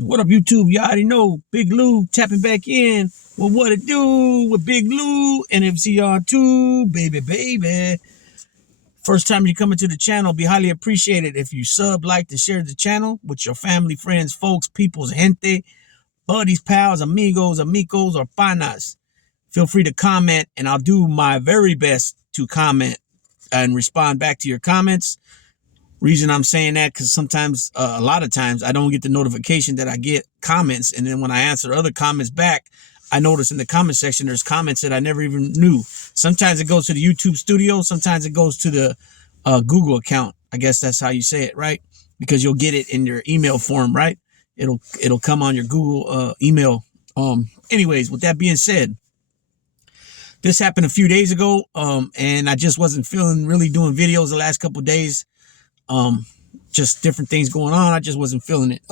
What up, YouTube? You already know Big Lou tapping back in. Well, what it do with Big Lou and MCR2, baby. First time you come into the channel, be highly appreciated if you sub, like, and share the channel with your family, friends, folks, peoples, gente, buddies, pals, amigos, or panas. Feel free to comment, and I'll do my very best to comment and respond back to your comments. Reason I'm saying that because sometimes, a lot of times, I don't get the notification that I get comments, and then when I answer other comments back, I notice in the comment section there's comments that I never even knew. Sometimes it goes to the YouTube studio, sometimes it goes to the Google account. I guess that's how you say it, right? Because you'll get it in your email form, right? It'll come on your Google email. Anyways, with that being said, this happened a few days ago, and I just wasn't feeling really doing videos the last couple of days. Just different things going on. I just wasn't feeling it.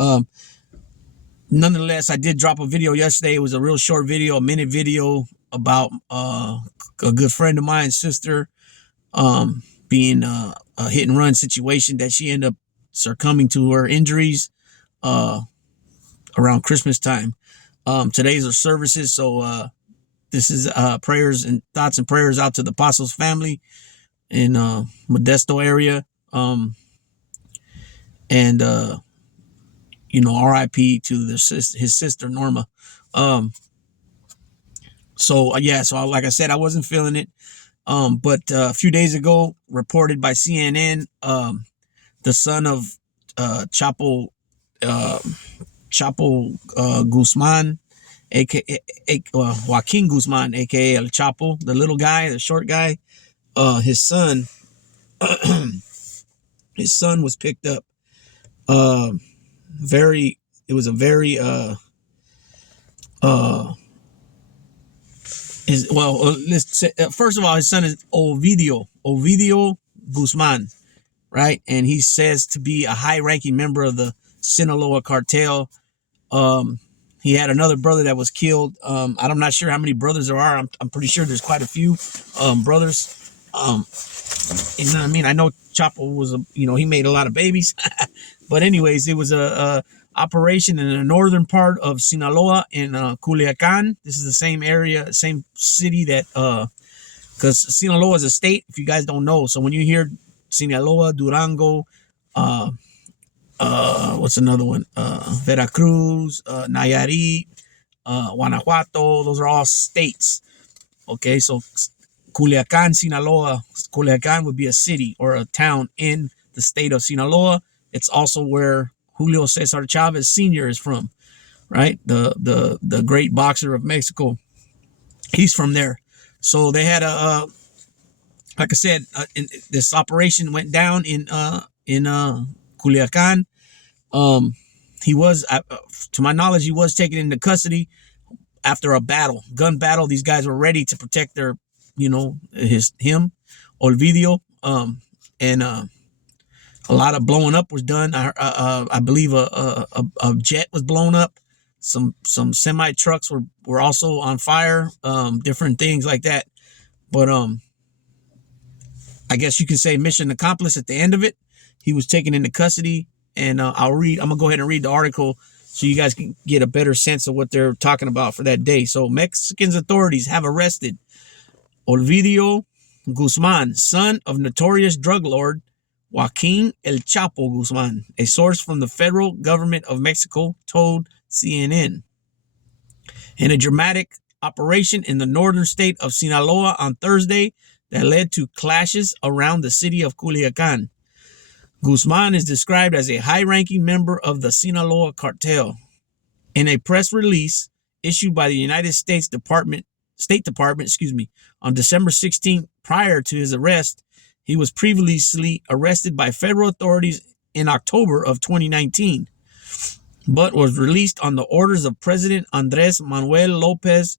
Nonetheless, I did drop a video yesterday. It was a real short video, a minute video about a good friend of mine's sister being a hit and run situation that she ended up succumbing to her injuries around Christmas time. Today's her services, so this is prayers and thoughts and prayers out to the Pasos family in Modesto area. And RIP to his sister Norma. So like I said, I wasn't feeling it. But a few days ago, reported by CNN, the son of Chapo Guzman, aka Joaquin Guzman, aka El Chapo, the little guy, the short guy, his son was picked up. It was a very let's say, first of all, his son is Ovidio Guzman, right? And he says to be a high-ranking member of the Sinaloa cartel. He had another brother that was killed. I'm not sure how many brothers there are. I'm pretty sure there's quite a few brothers. You know what I mean? I know Chapo was he made a lot of babies. But anyways, it was a operation in the northern part of Sinaloa in Culican. This is the same area, same city that because Sinaloa is a state, if you guys don't know. So when you hear Sinaloa, Durango, what's another one? Veracruz, Nayarit, Guanajuato, those are all states. Okay, so Culiacan, Sinaloa. Culiacan would be a city or a town in the state of Sinaloa. It's also where Julio Cesar Chavez Sr. is from, right? The great boxer of Mexico. He's from there. So they had like I said, this operation went down in Culiacan. He was, to my knowledge, he was taken into custody after a gun battle. These guys were ready to protect their, him, Ovidio, and a lot of blowing up was done. I believe a jet was blown up. Some semi trucks were also on fire. Different things like that. But I guess you could say mission accomplished at the end of it. He was taken into custody, and I'm gonna go ahead and read the article so you guys can get a better sense of what they're talking about for that day. So Mexican authorities have arrested Ovidio Guzman, son of notorious drug lord Joaquin El Chapo Guzman, a source from the federal government of Mexico told CNN. In a dramatic operation in the northern state of Sinaloa on Thursday that led to clashes around the city of Culiacan, Guzman is described as a high-ranking member of the Sinaloa cartel. In a press release issued by the United States State Department, on December 16th, prior to his arrest, he was previously arrested by federal authorities in October of 2019, but was released on the orders of President Andrés Manuel López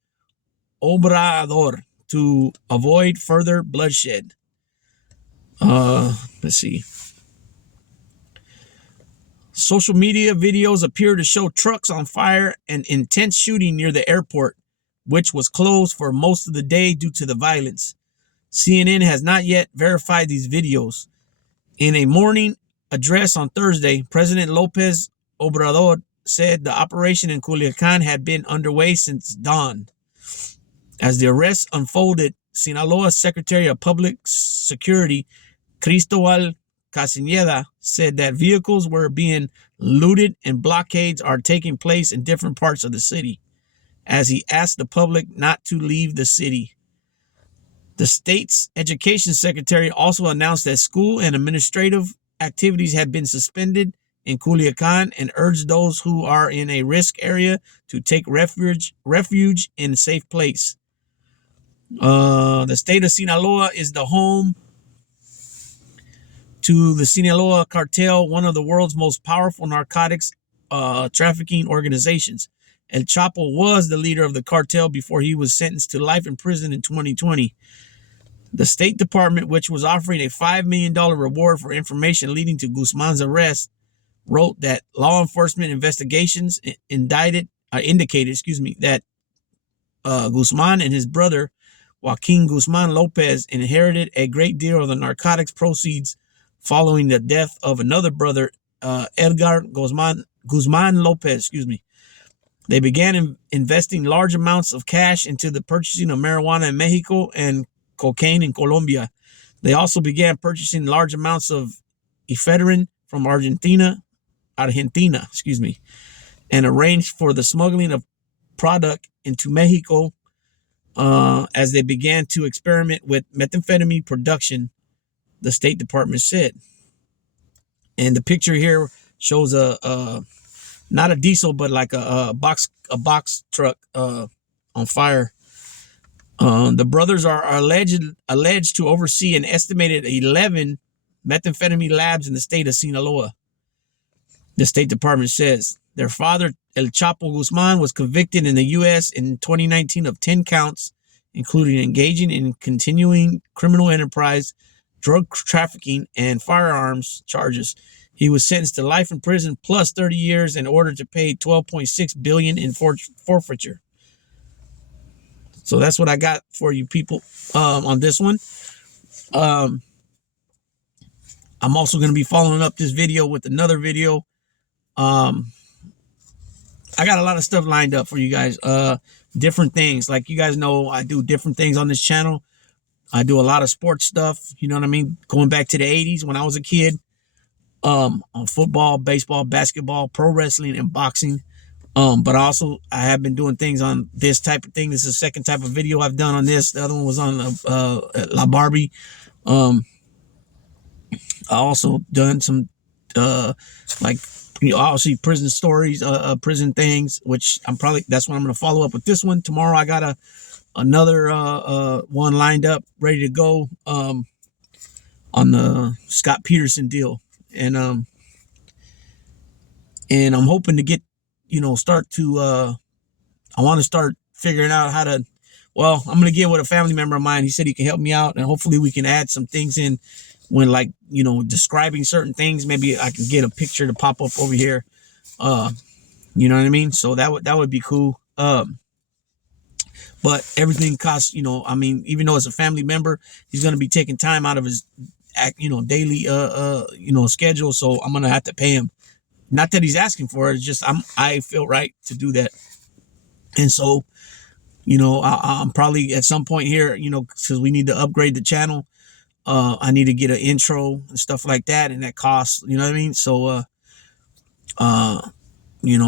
Obrador to avoid further bloodshed. Let's see. Social media videos appear to show trucks on fire and intense shooting near the airport, which was closed for most of the day due to the violence. CNN has not yet verified these videos. In a morning address on Thursday, President López Obrador said the operation in Culican had been underway since dawn. As the arrest unfolded, Sinaloa Secretary of Public Security Cristobal Casineda said that vehicles were being looted and blockades are taking place in different parts of the city, as he asked the public not to leave the city. The state's education secretary also announced that school and administrative activities had been suspended in Culiacan and urged those who are in a risk area to take refuge in a safe place. The state of Sinaloa is the home to the Sinaloa cartel, one of the world's most powerful narcotics trafficking organizations. El Chapo was the leader of the cartel before he was sentenced to life in prison in 2020. The State Department, which was offering a $5 million reward for information leading to Guzman's arrest, wrote that law enforcement investigations indicated that Guzman and his brother, Joaquin Guzman Lopez, inherited a great deal of the narcotics proceeds following the death of another brother, Edgar Guzman Lopez. They began investing large amounts of cash into the purchasing of marijuana in Mexico and cocaine in Colombia. They also began purchasing large amounts of ephedrine from Argentina, and arranged for the smuggling of product into Mexico as they began to experiment with methamphetamine production, the State Department said. And the picture here shows not a diesel, but like a box truck on fire. The brothers are alleged to oversee an estimated 11 methamphetamine labs in the state of Sinaloa. The State Department says their father, El Chapo Guzman, was convicted in the U.S. in 2019 of 10 counts, including engaging in continuing criminal enterprise, drug trafficking, and firearms charges. He was sentenced to life in prison plus 30 years in order to pay $12.6 billion in forfeiture. So that's what I got for you people on this one. I'm also going to be following up this video with another video. I got a lot of stuff lined up for you guys. Different things. Like you guys know, I do different things on this channel. I do a lot of sports stuff. You know what I mean? Going back to the 80s when I was a kid. On football, baseball, basketball, pro wrestling, and boxing. But also I have been doing things on this type of thing. This is the second type of video I've done on this. The other one was on La Barbie. I also done some like obviously prison stories, prison things, which that's what I'm gonna follow up with this one. Tomorrow I got another one lined up, ready to go on the Scott Peterson deal. And I'm hoping to get, start to, I want to start figuring out how to, I'm going to get with a family member of mine. He said he can help me out, and hopefully we can add some things in when, like, describing certain things. Maybe I can get a picture to pop up over here. You know what I mean? So that would be cool. But everything costs, even though it's a family member, he's going to be taking time out of his daily schedule, so I'm gonna have to pay him. Not that he's asking for it, it's just I feel right to do that. And so I'm probably at some point here, because we need to upgrade the channel, I need to get an intro and stuff like that, and that costs, you know what I mean? So at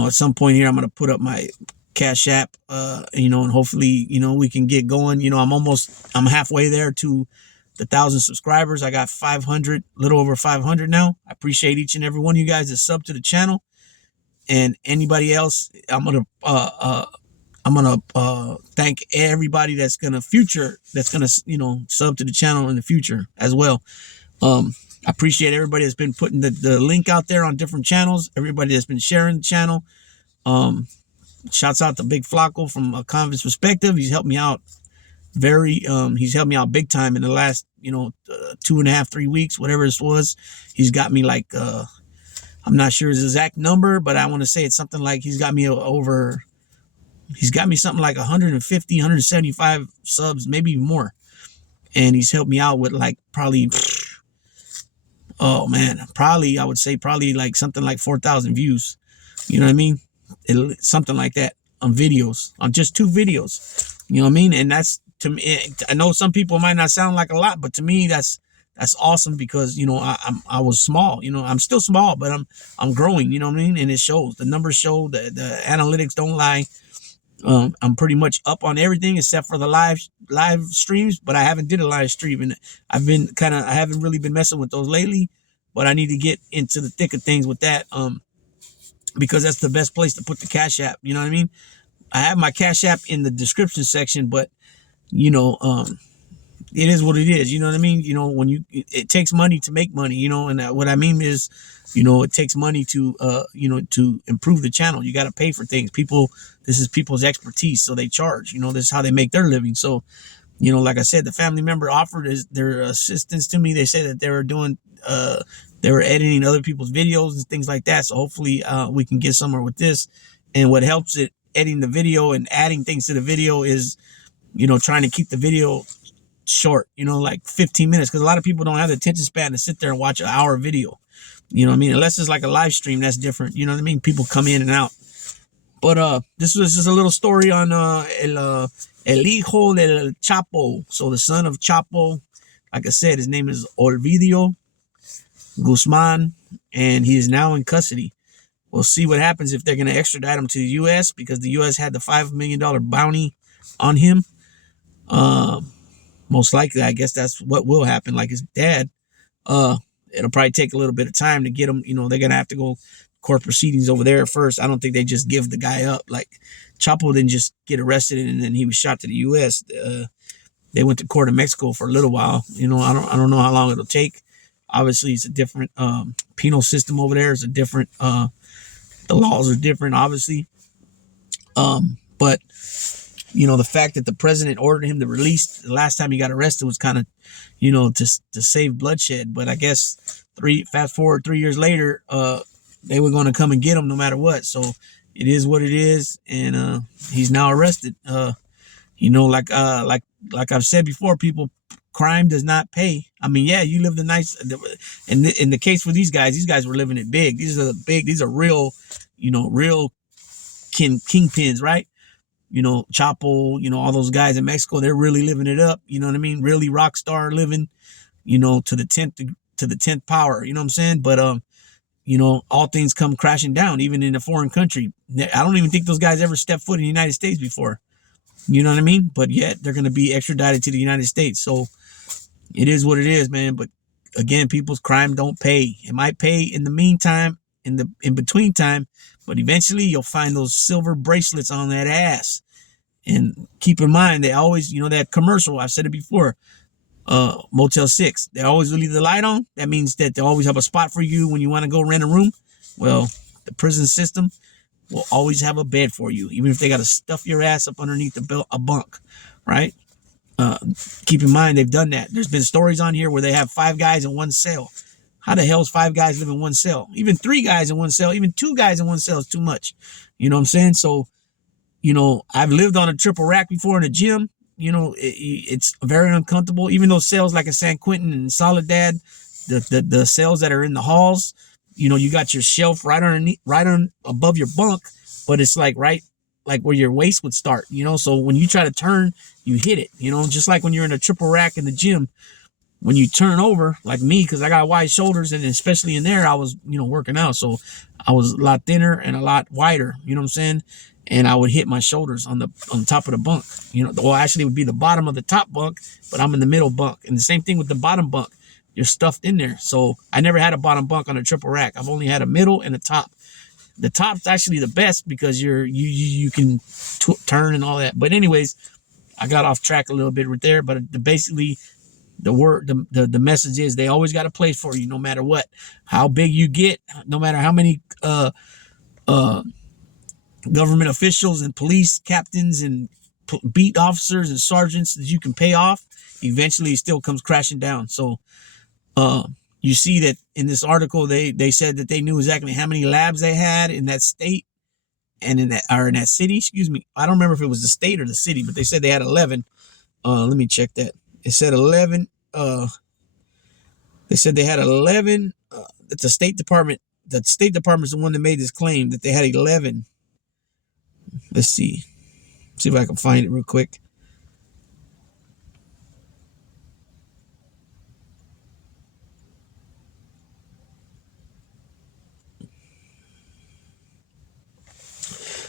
some point here I'm gonna put up my Cash App, and hopefully we can get going. I'm halfway there to the 1,000 subscribers. I got 500, little over 500 now. I appreciate each and every one of you guys that sub to the channel, and anybody else. I'm gonna thank everybody that's gonna sub to the channel in the future as well. I appreciate everybody that's been putting the link out there on different channels. Everybody that's been sharing the channel. Shouts out to Big Flacco from A Convict's Perspective. He's helped me out he's helped me out big time in the last 2.5, 3 weeks, whatever this was. He's got me like I'm not sure his exact number, but I want to say it's something like he's got me something like 150, 175 subs, maybe even more. And he's helped me out with like probably I would say probably like something like 4,000 views. You know what I mean? something like that on videos, on just 2 videos. You know what I mean? And that's, to me, I know some people might not sound like a lot, but to me that's awesome, because I was small. I'm still small, but I'm growing. You know what I mean? And it shows. The numbers show. The analytics don't lie. I'm pretty much up on everything except for the live streams, but I haven't did a live stream, and I haven't really been messing with those lately, but I need to get into the thick of things with that, because that's the best place to put the Cash App. You know what I mean? I have my Cash App in the description section, but it is what it is. You know what I mean? When it takes money to make money, and what I mean is, it takes money to, to improve the channel. You got to pay for things. This is people's expertise, so they charge. This is how they make their living. So, like I said, the family member offered their assistance to me. They said that they were editing other people's videos and things like that. So hopefully, we can get somewhere with this. And what helps it editing the video and adding things to the video is, trying to keep the video short, like 15 minutes, because a lot of people don't have the attention span to sit there and watch an hour video. You know what I mean? Unless it's like a live stream, that's different. You know what I mean? People come in and out. But this was just a little story on el hijo del Chapo. So the son of Chapo, like I said, his name is Ovidio Guzman, and he is now in custody. We'll see what happens if they're going to extradite him to the U.S., because the U.S. had the $5 million bounty on him. Most likely, I guess that's what will happen. Like his dad, it'll probably take a little bit of time to get him. They're going to have to go court proceedings over there first. I don't think they just give the guy up. Like Chapo didn't just get arrested and then he was shot to the U.S. They went to court in Mexico for a little while. I don't know how long it'll take. Obviously, it's a different penal system over there. It's a different. The laws are different, obviously. But the fact that the president ordered him to release the last time he got arrested was kind of, to save bloodshed. But I guess fast forward 3 years later, they were going to come and get him no matter what. So it is what it is, and he's now arrested. Like I've said before, crime does not pay. I mean, yeah, you live the nice. In the case for these guys were living it big. These are real, real kingpins, right? Chapo, all those guys in Mexico, they're really living it up. You know what I mean? Really rock star living, to the 10th power. You know what I'm saying? But all things come crashing down, even in a foreign country. I don't even think those guys ever stepped foot in the United States before. You know what I mean? But yet they're going to be extradited to the United States. So it is what it is, man. But again, people's crime don't pay. It might pay in the meantime, in between time, but eventually you'll find those silver bracelets on that ass. And keep in mind, they always, that commercial, I've said it before, Motel 6, they always leave the light on. That means that they always have a spot for you when you want to go rent a room. Well, the prison system will always have a bed for you, even if they got to stuff your ass up underneath a bunk, right? Keep in mind, they've done that. There's been stories on here where they have 5 guys in one cell. How the hell is 5 guys live in one cell? Even 3 guys in one cell, even 2 guys in one cell is too much. You know what I'm saying? So, I've lived on a triple rack before in a gym. It's very uncomfortable. Even those cells like in San Quentin and Soledad, the cells that are in the halls, you got your shelf right on above your bunk, but it's like right like where your waist would start. So when you try to turn, you hit it. Just like when you're in a triple rack in the gym. When you turn over, like me, because I got wide shoulders, and especially in there, I was, working out. So I was a lot thinner and a lot wider, you know what I'm saying? And I would hit my shoulders on top of the bunk. Well, actually it would be the bottom of the top bunk, but I'm in the middle bunk. And the same thing with the bottom bunk. You're stuffed in there. So I never had a bottom bunk on a triple rack. I've only had a middle and a top. The top's actually the best because you can turn and all that. But anyways, I got off track a little bit right there, but basically the message is they always got a place for you, no matter what, how big you get, no matter how many government officials and police captains and beat officers and sergeants that you can pay off. Eventually, it still comes crashing down. So, you see that in this article, they said that they knew exactly how many labs they had in that state and in that city. Excuse me, I don't remember if it was the state or the city, but they said they had 11. Let me check that. It said 11. They said they had 11. It's the State Department. The State Department's the one that made this claim that they had 11 Let's see. See if I can find it real quick.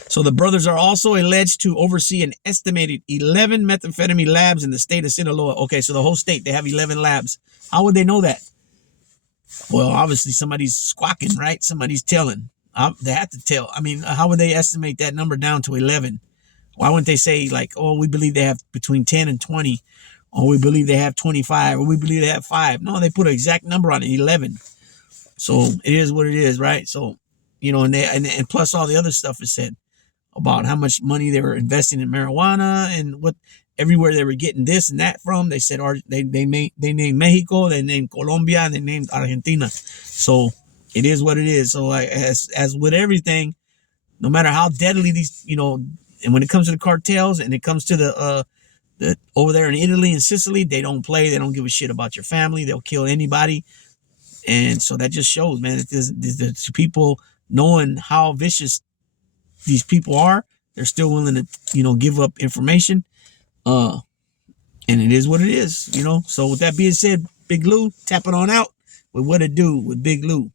So the brothers are also alleged to oversee an estimated 11 methamphetamine labs in the state of Sinaloa. Okay, so the whole state, they have 11 labs. How would they know that? Well, obviously somebody's squawking, right? Somebody's telling. They have to tell. I mean, how would they estimate that number down to 11? Why wouldn't they say like, oh, we believe they have between 10 and 20, or we believe they have 25, or we believe they have 5? No, they put an exact number on it, 11. So it is what it is, right? So, you know, and plus all the other stuff is said about how much money they were investing in marijuana and what everywhere they were getting this and that from. They said they named Mexico, they named Colombia, and they named Argentina. So it is what it is. So like, as with everything, no matter how deadly these, you know, and when it comes to the cartels and it comes to the over there in Italy and Sicily, they don't play. They don't give a shit about your family. They'll kill anybody. And so that just shows, man, that there's people knowing how vicious these people are, they're still willing to, you know, give up information. And it is what it is, you know. So with that being said, Big Lou, tap it on out with What It Do with Big Lou.